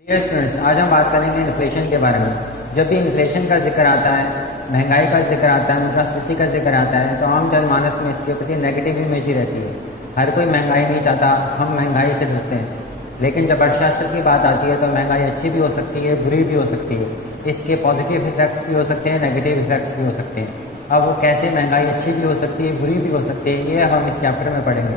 Dear students, आज हम बात करेंगे इन्फ्लेशन के बारे में। जब भी इन्फ्लेशन का जिक्र आता है, महंगाई का जिक्र आता है, मुद्रास्फीति का जिक्र आता है, तो आम जनमानस में इसके प्रति नेगेटिव इमेज ही रहती है। हर कोई महंगाई नहीं चाहता, हम महंगाई से डरते हैं। लेकिन जब अर्थशास्त्र की बात आती है तो महंगाई अच्छी भी हो सकती है, बुरी भी हो सकती है। इसके पॉजिटिव इफेक्ट्स भी हो सकते हैं, नेगेटिव इफेक्ट्स भी हो सकते हैं। अब वो कैसे महंगाई अच्छी भी हो सकती है, बुरी भी हो सकती है, ये हम इस चैप्टर में पढ़ेंगे।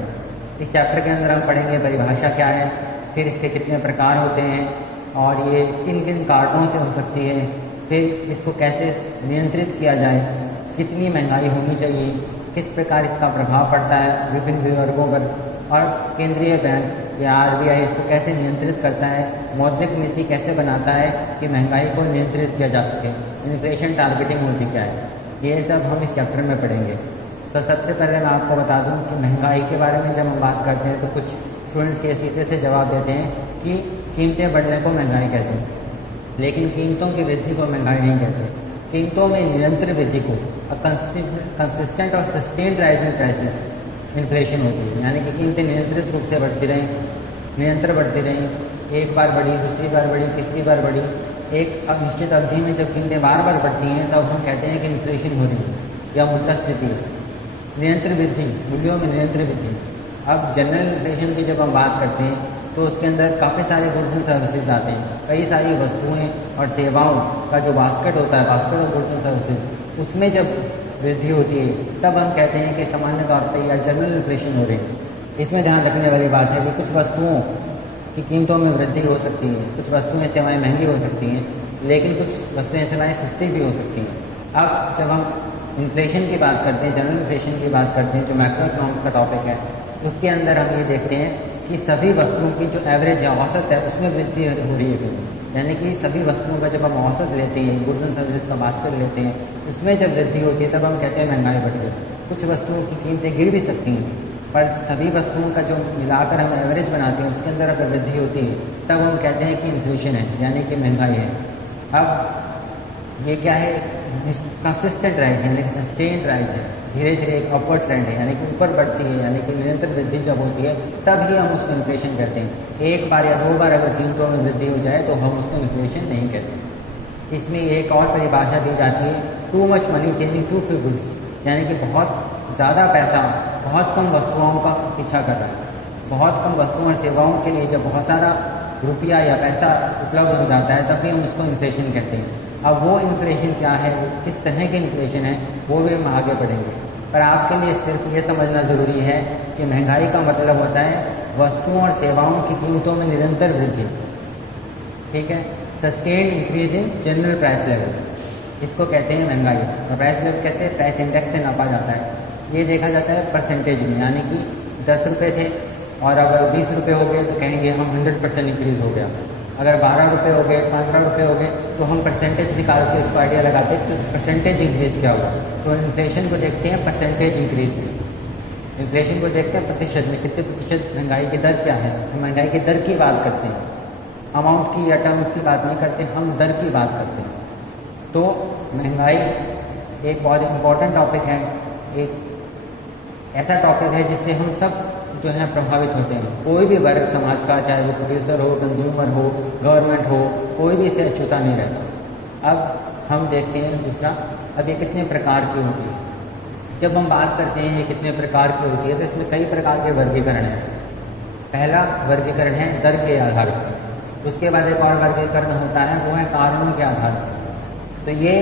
इस चैप्टर के अंदर हम पढ़ेंगे परिभाषा क्या है, फिर इसके कितने प्रकार होते हैं और ये किन किन कारणों से हो सकती है, फिर इसको कैसे नियंत्रित किया जाए, कितनी महंगाई होनी चाहिए, किस प्रकार इसका प्रभाव पड़ता है विभिन्न वर्गों पर, और केंद्रीय बैंक या आरबीआई इसको कैसे नियंत्रित करता है, मौद्रिक नीति कैसे बनाता है कि महंगाई को नियंत्रित किया जा सके, इन्फ्लेशन टारगेटिंग होती क्या है, ये सब हम इस चैप्टर में पढ़ेंगे। तो सबसे पहले मैं आपको बता दूं कि महंगाई के बारे में जब हम बात करते हैं तो कुछ स्टूडेंट्स ये सीधे से जवाब देते हैं कि कीमतें बढ़ने को महंगाई कहते हैं, लेकिन कीमतों की वृद्धि को महंगाई नहीं कहते। कीमतों में निरंतर वृद्धि को कंसिस्टेंट और sustained rise in prices inflation होती है। यानी कि कीमतें नियंत्रित रूप से बढ़ती रहें, निरंतर बढ़ती रहें, एक बार बढ़ी, दूसरी बार बढ़ी, तीसरी बार बढ़ी, एक निश्चित अवधि में जब कीमतें बार बार बढ़ती हैं तब हम कहते हैं कि इन्फ्लेशन हो रही है या मुद्रास्फीति। निरंतर वृद्धि, मूल्यों में निरंतर वृद्धि। अब जनरल इन्फ्लेशन की जब हम बात करते हैं तो उसके अंदर काफ़ी सारे गुड्स एंड सर्विसेज आते हैं, कई सारी वस्तुएं और सेवाओं का जो बास्केट होता है, basket of goods and services, उसमें जब वृद्धि होती है तब हम कहते हैं कि सामान्य तौर पर या जनरल इन्फ्लेशन हो रही है। इसमें ध्यान रखने वाली बात है कि कुछ वस्तुओं की कीमतों में वृद्धि हो सकती है, कुछ वस्तुएं सेवाएं महंगी हो सकती हैं, लेकिन कुछ वस्तुएं सेवाएं सस्ती भी हो सकती हैं। अब जब हम इन्फ्लेशन की बात करते हैं, जनरल इन्फ्लेशन की बात करते हैं, जो मैक्रो इकोनॉमिक्स का टॉपिक है, उसके अंदर हम ये देखते हैं कि सभी वस्तुओं की जो एवरेज या औसत है उसमें वृद्धि हो रही है क्यों। यानी कि सभी वस्तुओं का जब हम औसत लेते हैं, गुड्स एंड सर्विसेज का बास्केट लेते हैं, उसमें जब वृद्धि होती है तब हम कहते हैं महंगाई बढ़ गई। कुछ वस्तुओं की कीमतें गिर भी सकती हैं, पर सभी वस्तुओं का जो मिलाकर हम एवरेज बनाते हैं उसके अंदर अगर वृद्धि होती है तब हम कहते हैं कि इन्फ्लेशन है, यानी कि महंगाई है। अब ये क्या है, कंसिस्टेंट राइज यानी कि सस्टेन्ड राइज है, धीरे धीरे एक अपवर्ड ट्रेंड है, यानी कि ऊपर बढ़ती है, यानी कि निरंतर वृद्धि जब होती है तब ही हम उसको इन्फ्लेशन कहते हैं। एक बार या दो बार अगर कीमतों में वृद्धि हो जाए तो हम उसको इन्फ्लेशन नहीं कहते। इसमें एक और परिभाषा दी जाती है, too much money changing too few goods, यानी कि बहुत ज़्यादा पैसा बहुत कम वस्तुओं का पीछा कर रहा है। बहुत कम वस्तुओं और सेवाओं के लिए जब बहुत सारा रुपया या पैसा उपलब्ध हो जाता है तब भी हम उसको इन्फ्लेशन कहते हैं। अब वो इन्फ्लेशन क्या है, किस तरह की इन्फ्लेशन है, वो भी हम आगे बढ़ेंगे। पर आपके लिए सिर्फ ये समझना ज़रूरी है कि महंगाई का मतलब होता है वस्तुओं और सेवाओं की कीमतों में निरंतर वृद्धि, ठीक है, sustained increase in general price level, इसको कहते हैं महंगाई। और प्राइस लेवल कैसे, प्राइस इंडेक्स से नापा जाता है। ये देखा जाता है परसेंटेज में, यानी कि 10 रुपये थे और अगर 20 रुपये हो गए तो कहेंगे हम 100% इंक्रीज़ हो गया। अगर 12 रुपये हो गए, 15 रुपये हो गए तो हम परसेंटेज निकाल के उसको आइडिया लगाते हैं कि परसेंटेज इंक्रीज़ क्या हुआ। तो इन्फ्लेशन को देखते हैं परसेंटेज इंक्रीज़ में, इन्फ्लेशन को देखते हैं प्रतिशत में, कितने प्रतिशत महंगाई की दर क्या है। हम महंगाई की दर की बात करते हैं, अमाउंट की या टर्म्स की बात नहीं करते, हम दर की बात करते हैं। तो महंगाई एक बहुत इम्पॉर्टेंट टॉपिक है, एक ऐसा टॉपिक है जिससे हम सब जो है प्रभावित होते हैं। कोई भी वर्ग समाज का, चाहे वो प्रोड्यूसर हो, कंज्यूमर हो, गवर्नमेंट हो, कोई भी इसे अछूता नहीं रहता। अब हम देखते हैं दूसरा, अब ये कितने प्रकार की होती है। जब हम बात करते हैं ये कितने प्रकार की होती है तो इसमें कई प्रकार के वर्गीकरण हैं। पहला वर्गीकरण है दर के आधार पर, उसके बाद एक और वर्गीकरण होता है वो है कारणों के आधार पर। तो ये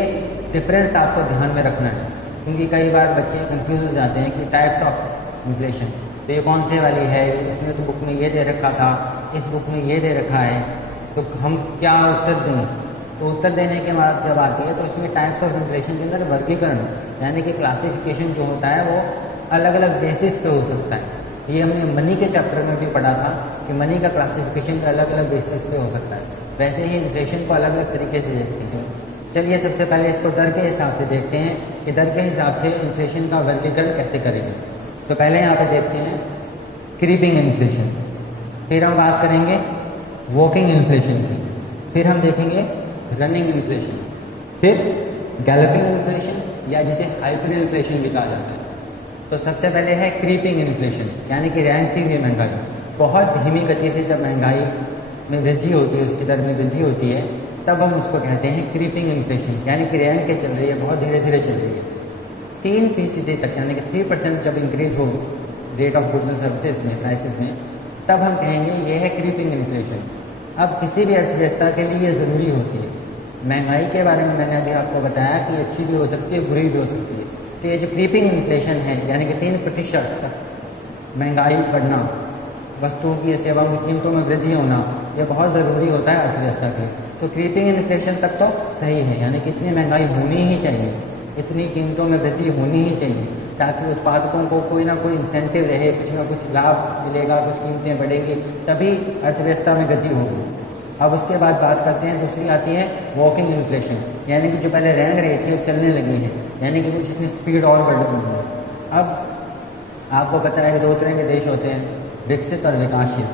डिफरेंस आपको ध्यान में रखना है, क्योंकि कई बार बच्चे कंफ्यूज हो जाते हैं कि टाइप्स ऑफ इन्फ्लेशन, तो ये कौन से वाली है, इसमें तो बुक में ये दे रखा था, इस बुक में ये दे रखा है, तो हम क्या उत्तर दें। तो उत्तर देने के बाद जब आती है तो इसमें टाइप्स ऑफ इन्फ्लेशन के अंदर वर्गीकरण यानी कि क्लासिफिकेशन जो होता है वो अलग अलग बेसिस पे हो सकता है। ये हमने मनी के चैप्टर में भी पढ़ा था कि मनी का क्लासिफिकेशन अलग अलग बेसिस पे हो सकता है, वैसे ही इन्फ्लेशन को अलग अलग तरीके से देखते हैं। चलिए सबसे पहले इसको दर के हिसाब से देखते हैं कि दर के हिसाब से इन्फ्लेशन का वर्गीकरण कैसे करेंगे। तो पहले यहाँ पे देखते हैं क्रीपिंग इन्फ्लेशन, फिर हम बात करेंगे वॉकिंग इन्फ्लेशन की, फिर हम देखेंगे रनिंग इन्फ्लेशन, फिर गैलोपिंग इन्फ्लेशन या जिसे हाइपर इन्फ्लेशन भी कहा जाता है। तो सबसे पहले है क्रीपिंग इन्फ्लेशन, यानी कि रेंगती हुई महंगाई। बहुत धीमी गति से जब महंगाई में वृद्धि होती है, उसकी दर में वृद्धि होती है, तब हम उसको कहते हैं क्रीपिंग इन्फ्लेशन, यानी कि रेंग के चल रही है, बहुत धीरे धीरे चल रही है। 3% तक यानी कि 3% जब इंक्रीज हो rate of goods and services में, प्राइसेस में, तब हम कहेंगे ये है क्रीपिंग इन्फ्लेशन। अब किसी भी अर्थव्यवस्था के लिए ये ज़रूरी होती है। महंगाई के बारे में मैंने अभी आपको बताया कि अच्छी भी हो सकती है, बुरी भी हो सकती है। तो ये जो क्रीपिंग इन्फ्लेशन है, यानी कि 3% तक महंगाई बढ़ना, वस्तुओं की या सेवाओं की कीमतों में वृद्धि होना, ये बहुत ज़रूरी होता है अर्थव्यवस्था के लिए। तो क्रीपिंग इन्फ्लेशन तक तो सही है, यानी कि इतनी महंगाई होनी ही चाहिए, इतनी कीमतों में वृद्धि होनी ही चाहिए, ताकि उत्पादकों को कोई ना कोई इंसेंटिव रहे, कुछ ना कुछ लाभ मिलेगा, कुछ कीमतें बढ़ेंगी, तभी अर्थव्यवस्था में गति होगी। अब उसके बाद बात करते हैं, दूसरी आती है वॉकिंग इन्फ्लेशन, यानी कि जो पहले रेंग रही थी अब चलने लगी है, यानी कि कुछ इसमें स्पीड और बढ़ रही है। अब आपको पता है कि 2 तरह के देश होते हैं, विकसित और विकासशील।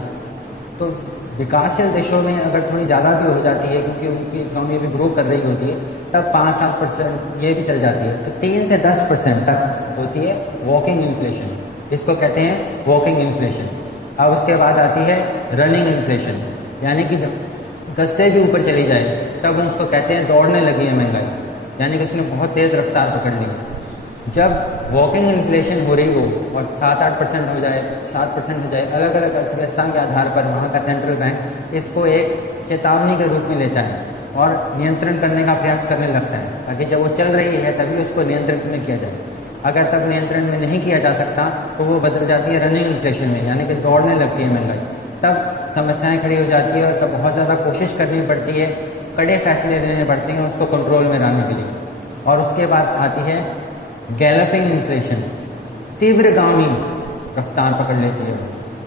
तो विकासशील देशों में अगर थोड़ी ज़्यादा भी हो जाती है, क्योंकि उनकी इकोनॉमी भी ग्रो कर रही होती है, तब 5-7% ये भी चल जाती है। तो 3 से 10% तक होती है वॉकिंग इन्फ्लेशन, इसको कहते हैं वॉकिंग इन्फ्लेशन। अब उसके बाद आती है रनिंग इन्फ्लेशन, यानी कि जब 10 से भी ऊपर चली जाए तब हम उसको कहते हैं दौड़ने लगी है महंगाई, यानी कि उसने बहुत तेज़ रफ्तार पकड़ ली है। जब वॉकिंग इन्फ्लेशन हो रही हो और 7-8% हो जाए, 7% हो जाए, अलग अलग अर्थव्यवस्था के आधार पर वहाँ का सेंट्रल बैंक इसको एक चेतावनी के रूप में लेता है और नियंत्रण करने का प्रयास करने लगता है, ताकि जब वो चल रही है तभी उसको नियंत्रण में किया जाए। अगर तब नियंत्रण में नहीं किया जा सकता तो वो बदल जाती है रनिंग इन्फ्लेशन में, यानी कि दौड़ने लगती है महंगाई। तब समस्याएं खड़ी हो जाती है और तब बहुत ज़्यादा कोशिश करनी पड़ती है, कड़े फैसले लेने पड़ते हैं उसको कंट्रोल में लाने के लिए। और उसके बाद आती है गैलपिंग इन्फ्लेशन, तीव्रगामी रफ्तार पकड़ लेती है,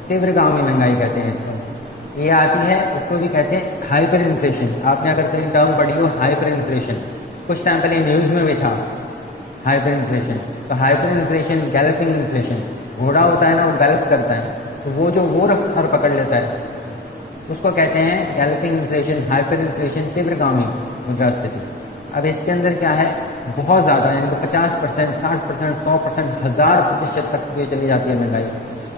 तीव्रगामी महंगाई कहते हैं इसको। ये आती है, इसको भी कहते हैं हाइपर इन्फ्लेशन। आपने अगर कोई टर्म पढ़ी हो हाइपर इन्फ्लेशन, कुछ टाइम पहले न्यूज़ में भी था हाइपर इन्फ्लेशन। तो हाइपर इन्फ्लेशन, गैलपिंग इन्फ्लेशन, घोड़ा होता है ना, वो गैलप करता है, तो वो रफ्तार पकड़ लेता है, उसको कहते हैं गैलपिंग इन्फ्लेशन, हाइपर इन्फ्लेशन, तीव्रगामी मुद्रास्फीति। अब इसके अंदर क्या है, बहुत ज़्यादा, यानी कि 50%, 60%, 100%, 1000% तक ये चली जाती है महंगाई,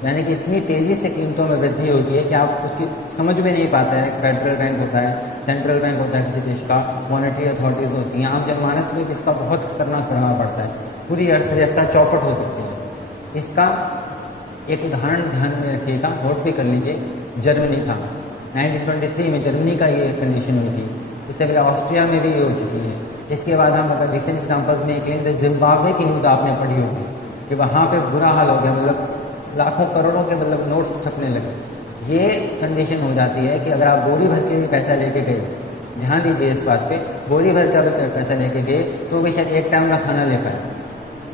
यानी कि इतनी तेज़ी से कीमतों में वृद्धि होती है कि आप उसकी समझ में नहीं पाते हैं। फेडरल बैंक होता है, सेंट्रल बैंक होता है किसी देश का, मॉनेटरी अथॉरिटीज़ होती हैं, आम जनमानस में इसका बहुत खतरनाक प्रभाव पड़ता है, पूरी अर्थव्यवस्था चौपट हो सकती है। इसका एक उदाहरण ध्यान में रखिएगा, नोट भी कर लीजिए, जर्मनी था। 1923 में जर्मनी का ये कंडीशन हुई थी, इससे पहले ऑस्ट्रिया में भी ये हो चुकी है। इसके बाद हम अगर रिसेंट एग्जाम्पल्स में एक लें, जिम्बाब्वे की न्यूज़ आपने पढ़ी होगी कि वहाँ पे बुरा हाल हो गया, मतलब लाखों करोड़ों के मतलब नोट्स छपने लगे। ये कंडीशन हो जाती है कि अगर आप बोरी भर के भी पैसा लेके गए, ध्यान दीजिए इस बात पे, बोरी भर का पैसा लेके गए तो भी शायद एक टाइम का खाना ले पाए,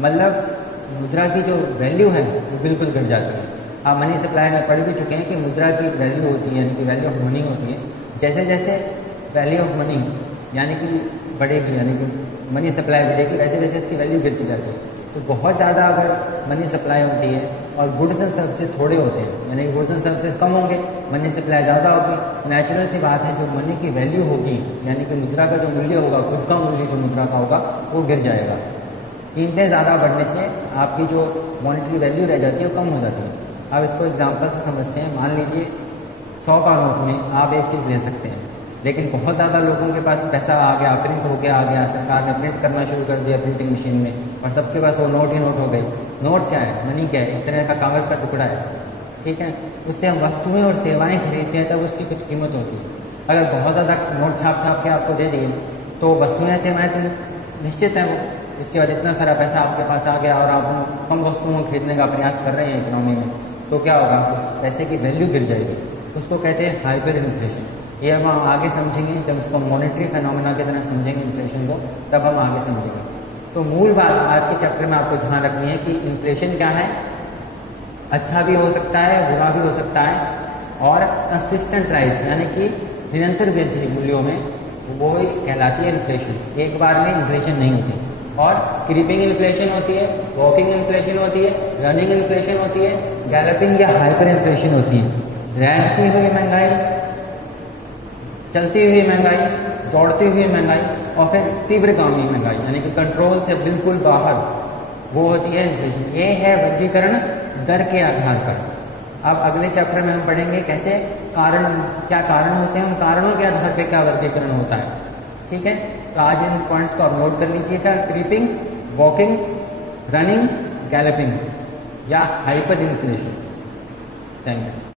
मतलब मुद्रा की जो वैल्यू है वो बिल्कुल गिर जाती है। आप मनी सप्लाई में पढ़ भी चुके हैं कि मुद्रा की वैल्यू होती है, यानी कि वैल्यू ऑफ मनी होती है। जैसे जैसे वैल्यू ऑफ मनी यानी कि बढ़ेगी, यानी कि मनी सप्लाई बढ़ेगी, वैसे वैसे इसकी वैल्यू गिरती जाती है। तो बहुत ज़्यादा अगर मनी सप्लाई होती है और गुड्स एंड सर्विसेज थोड़े होते हैं, यानी गुड्स एंड सर्विसेज कम होंगे, मनी सप्लाई ज़्यादा होगी, नेचुरल सी बात है जो मनी की वैल्यू होगी, यानी कि मुद्रा का जो मूल्य होगा, खुद का मूल्य जो मुद्रा का होगा वो गिर जाएगा। कीमतें ज़्यादा बढ़ने से आपकी जो मॉनेटरी वैल्यू रह जाती है वो कम हो जाती है। अब इसको एग्जाम्पल से समझते हैं। मान लीजिए 100 का नोट में आप एक चीज़ ले सकते हैं, लेकिन बहुत ज़्यादा लोगों के पास पैसा आ गया, प्रिंट होके आ गया, सरकार ने प्रिंट करना शुरू कर दिया प्रिंटिंग मशीन में, और सबके पास वो नोट ही नोट हो गए। नोट क्या है, मनी क्या है, एक तरह का कागज़ का टुकड़ा है, ठीक है। उससे हम वस्तुएं और सेवाएं खरीदते हैं, तब उसकी कुछ कीमत होती है। अगर बहुत ज़्यादा नोट छाप छाप के आपको दे दिए तो वस्तुएं सेवाएं तो निश्चित हैं वो, इसके बाद इतना सारा पैसा आपके पास आ गया और आप कम वस्तुओं को खरीदने का प्रयास कर रहे हैं इकोनॉमी में, तो क्या होगा, उस पैसे की वैल्यू गिर जाएगी। उसको कहते हैं हाइपर इन्फ्लेशन। ये हम आगे समझेंगे, जब उसको मॉनेटरी फिनोमेना की तरह समझेंगे इन्फ्लेशन को, तब हम आगे समझेंगे। तो मूल बात आज के चैप्टर में आपको ध्यान रखनी है कि इन्फ्लेशन क्या है, अच्छा भी हो सकता है, बुरा भी हो सकता है, और कंसिस्टेंट राइज यानी कि निरंतर वृद्धि मूल्यों में, वो ही कहलाती है इन्फ्लेशन। एक बार में इन्फ्लेशन नहीं होती। और क्रीपिंग इन्फ्लेशन होती है, वॉकिंग इन्फ्लेशन होती है, रनिंग इन्फ्लेशन होती है, गैलपिंग या हाइपर इन्फ्लेशन होती है। रेंगती हुई महंगाई, चलती हुई महंगाई, दौड़ती हुई महंगाई, और फिर तीव्रगामी महंगाई यानी कि कंट्रोल से बिल्कुल बाहर, वो होती है इन्फ्लेशन। ये है वर्गीकरण दर के आधार पर। अब अगले चैप्टर में हम पढ़ेंगे कैसे कारण क्या कारण होते हैं, उन कारणों के आधार पर क्या वर्गीकरण होता है। ठीक है, तो आज इन पॉइंट्स को आप नोट कर लीजिएगा। क्रीपिंग, वॉकिंग, रनिंग, गैलपिंग या हाइपर इन्फ्लेशन। Thank you.